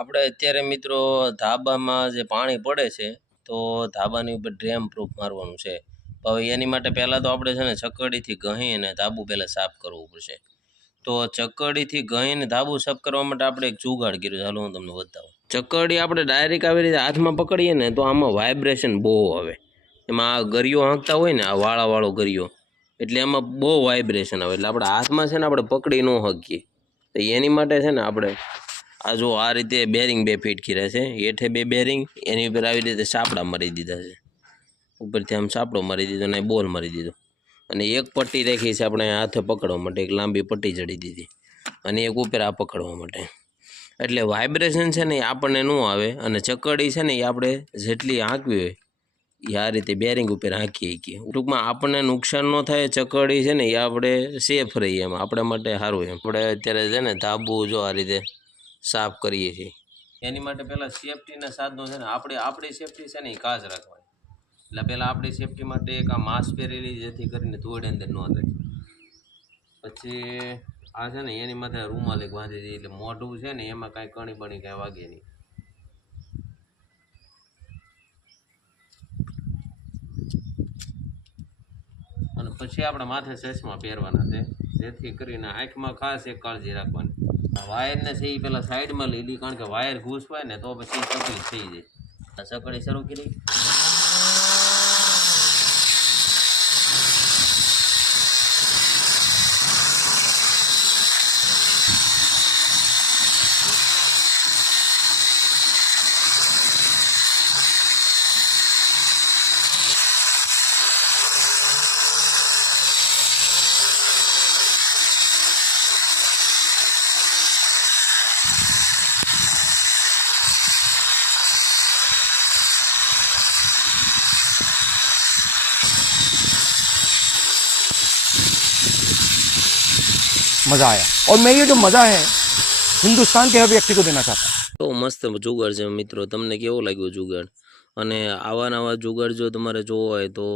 આપણે અત્યારે મિત્રો ધાબામાં જે પાણી પડે છે તો ધાબાની ઉપર ડ્રેમ પ્રૂફ મારવાનું છે. હવે એની માટે પહેલાં તો આપણે છે ને ચકડીથી ઘહી અને ધાબુ પહેલાં સાફ કરવું પડશે. તો ચકડીથી ઘહીને ધાબુ સાફ કરવા માટે આપણે એક જુગાડ કર્યું. ચાલો હું તમને બતાવું. ચકડી આપણે ડાયરેક્ટ આવી રીતે હાથમાં પકડીએ ને તો આમાં વાઇબ્રેશન બહુ આવે. એમાં આ ગરિયો હાંકતા હોય ને, આ વાળાવાળો ગરિયો, એટલે એમાં બહુ વાઇબ્રેશન આવે. એટલે આપણે હાથમાં છે ને આપણે પકડી ન શકીએ. તો એની માટે છે ને આપણે આ જો આ રીતે બેરિંગ 2 ફીટ કર્યા છે. હેઠે 2 બેરિંગ, એની ઉપર આવી રીતે સાપડા મારી દીધા છે. ઉપરથી આમ સાપડો મારી દીધો અને બોલ મારી દીધો. અને એક પટ્ટી રાખી છે આપણે હાથે પકડવા માટે, એક લાંબી પટ્ટી ચડી દીધી અને એક ઉપર આ પકડવા માટે. એટલે વાઇબ્રેશન છે ને એ આપણને ન આવે. અને ચકડી છે ને એ આપણે જેટલી હાંકવી હોય એ આ રીતે બેરિંગ ઉપર હાંકી શકીએ. ટૂંકમાં આપણને નુકસાન ન થાય. ચકડી છે ને એ આપણે સેફ રહીએ, એમ આપણા માટે સારું. એમ આપણે અત્યારે છે ને ધાબુ જો આ રીતે સાફ કરીએ છીએ. એની માટે પહેલાં સેફટીના સાધનો છે ને આપણી સેફટી છે ને એ ખાસ રાખવાની. એટલે પહેલાં આપણી સેફટી માટે એક આ માસ્ક પહેરેલી, જેથી કરીને ધૂળ અંદર ન થાય. પછી આ છે ને એની માથે રૂમાલ એક બાંધી દઈએ, એટલે મોઢું છે ને એમાં કાંઈ કણી બણી કાંઈ વાગે નહીં. અને પછી આપણે માથે ચશ્મા પહેરવાના છે, જેથી કરીને આંખમાં ખાસ એક કાળજી રાખવાની. વાયરને છે એ પેલા સાઈડમાં લઈ લી, કારણ કે વાયર ઘૂસવાય ને તો પછી તકલીફ થઈ જાય. સકડી શરૂ કરી. मज़ा आया और मैं ये जो मज़ा है हिंदुस्तान के हर व्यक्ति को देना चाहता हूँ. તો મસ્ત જુગાડ છે મિત્રો. તમને કેવો લાગ્યો જુગાડ? અને આવા નવા જુગાડ જો તમારે જોવો હોય તો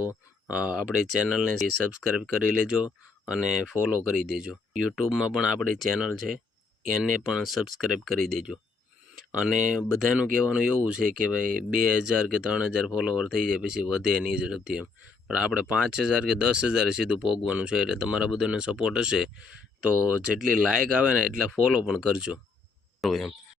આપણી ચેનલને સબસ્ક્રાઈબ કરી લેજો અને ફોલો કરી દેજો. યુટ્યુબમાં પણ આપણી ચેનલ છે, એને પણ સબસ્ક્રાઈબ કરી દેજો. અને બધાનું કહેવાનું એવું છે કે ભાઈ 2000 કે 3000 ફોલોવર થઈ જાય પછી વધે નહીં ઝડપથી એમ. પણ આપણે 5000 કે 10000 સીધું પોગવાનું છે. એટલે તમારા બધાનો સપોર્ટ હશે તો જેટલી લાઇક આવે ને એટલા ફોલો પણ કરજો એમ.